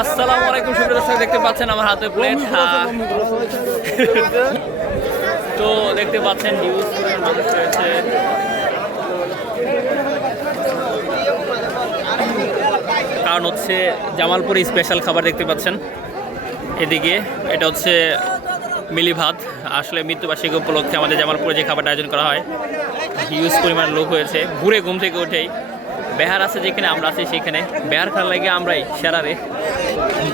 আসসালামু আলাইকুম, সুপ্রিয় দেখতে পাচ্ছেন আমার হাতে প্লেট তো দেখতে পাচ্ছেন হিউজ মানুষ কারণ হচ্ছে জামালপুরে স্পেশাল খাবার দেখতে পাচ্ছেন। এদিকে এটা হচ্ছে মিলি ভাত। আসলে মৃত্যুবার্ষিকী উপলক্ষে আমাদের জামালপুরে যে খাবারটা আয়োজন করা হয় হিউজ পরিমাণ লোক হয়েছে। ঘুরে ঘুম থেকে উঠেই বেহার আছে যেখানে আমরা আছি সেখানে। বেহার খাওয়ার লাগে আমরাই সেরা রে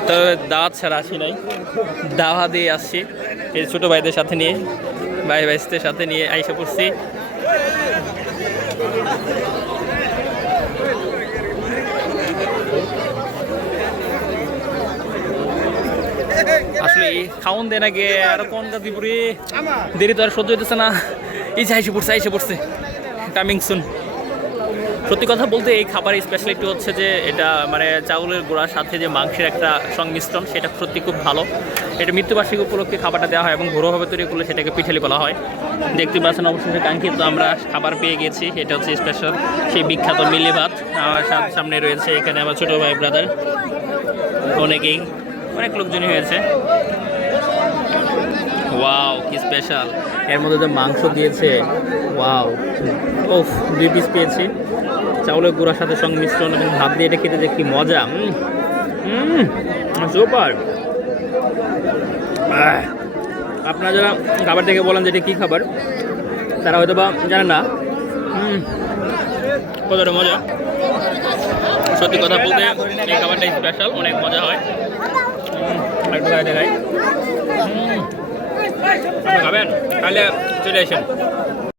তো দাওয়াত ছাড়া আসি নাই। দাওয়া দিয়ে আসছি। এই ছোটো ভাইদের সাথে নিয়ে, ভাই ভাইসদের সাথে নিয়ে আইসা পড়ছি। আসলে খাওন দেয় না গে আর কোন গাদিপুরি দেরি তো আর সহ্য হইতেছে না। এই যে আইসে পড়ছে আইসে পড়ছে। কামিং সুন সত্যি কথা বলতে এই খাবারের স্পেশালিটি হচ্ছে যে এটা মানে চাউলের গুঁড়ার সাথে যে মাংসের একটা সংমিশ্রণ, সেটা সত্যি খুব ভালো। এটা মৃত্যুবার্ষিকী উপলক্ষে খাবারটা দেওয়া হয় এবং ঘরোয়াভাবে তৈরি করলে সেটাকে পিঠালি বলা হয়। দেখতে পাচ্ছেন অবশেষে কাঙ্ক্ষিত আমরা খাবার পেয়ে গেছি, এটা হচ্ছে স্পেশাল সেই বিখ্যাত মিলি ভাত আমার সামনে রয়েছে এখানে আমার ছোটো ভাই ব্রাদার অনেকেই, অনেক লোকজনই হয়েছে। ওয়াও কি স্পেশাল এর মধ্যে যে মাংস দিয়েছে ওয়াও ওফ দুই পিস পেয়েছি। চাউলের গুঁড়ার সাথে সংমিশ্রণ এবং ভাত দিয়ে এটা খেতে যে কি মজা। সুপার আপনারা যারা খাবার থেকে বলেন যে এটা কী খাবার, তারা হয়তো বা জানেন না। কতটা মজা। সত্যি কথা বলতে, এই খাবারটা স্পেশাল অনেক মজা হয়। খাবেন তাহলে চলে আসেন।